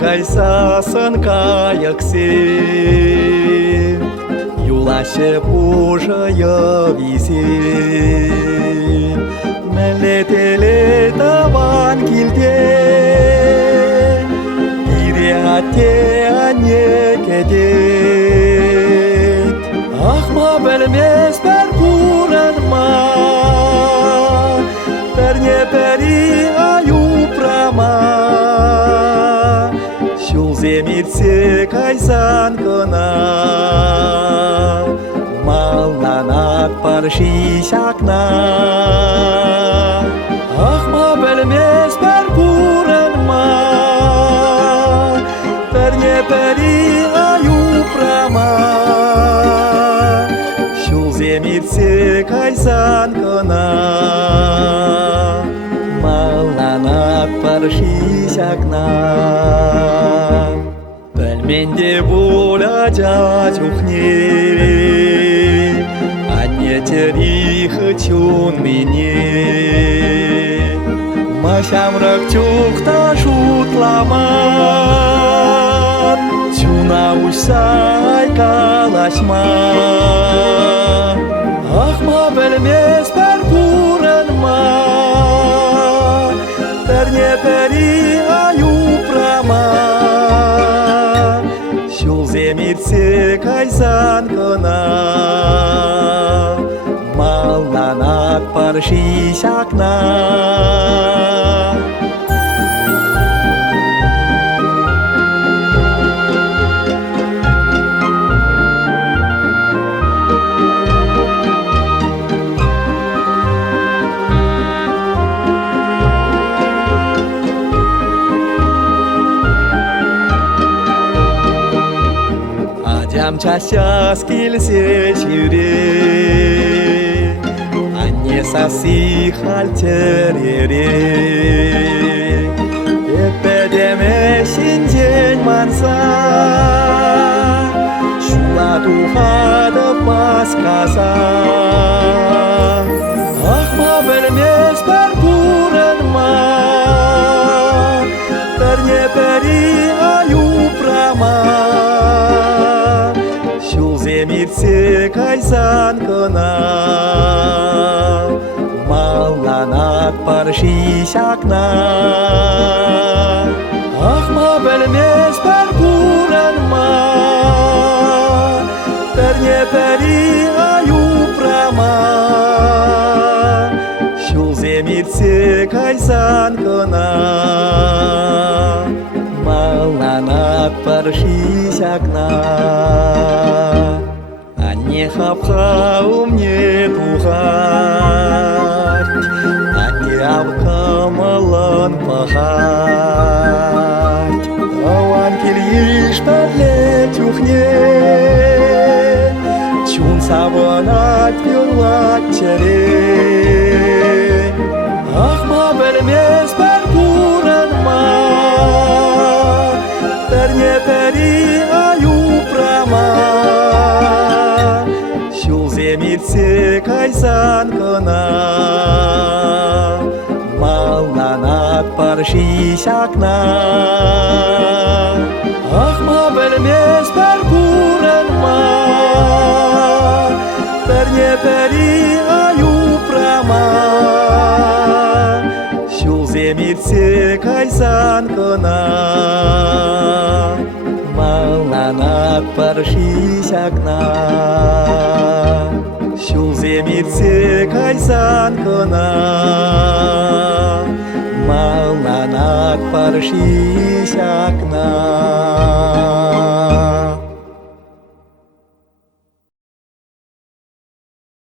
кайсасын кайыксе, юлашып ужыйы висе. Мәлетеле табан килде, ире атте ане кедет. Ахма білмес бір пуранма, бірне бірі аюпрама. Шул земирсе кайсан кына, малланат парши шакна. Ахма білмес бір пуранма, бірне бірі аюпрама. Шул земирсе кайсан кына, малланат парши шакна. Білменде боля жачухне, не терихы чун мне. Машамрак чухта шутламан, чуна ушсай калашма. Ахма білмес бір пуранма, бірне бірі аюпрама. Шул земирсе кайсан кына, малланат парши шакна. Адямча щас келсе чире, не сасы хальтерере. Епедеме шинжен манса, шула тухады паскаса. Ахма білмес бір пуранма, бірне бірі аюпрама. Шул земирсе кайсан кына, малланат парши шакна. Ахма білмес бір пуранма, бірне бірі аюпрама. Шул земирсе кайсан кына, малланат парши шакна. Не хапха умне тухать, не авкамалан пахать. Аван кильиш подле тюхне, чун саванат юрлат чере. Ахма білмес бір пуранма, бірне бірі аюпрама. Шул земирсе кайсан кына, малланат парши шакна. Ахма білмес бір пуранма, бірне бірі аюпрама. Шул земирсе кайсан кына, малланат парши шакна. Шул земирсе кайсан кына, малланат парши шакна.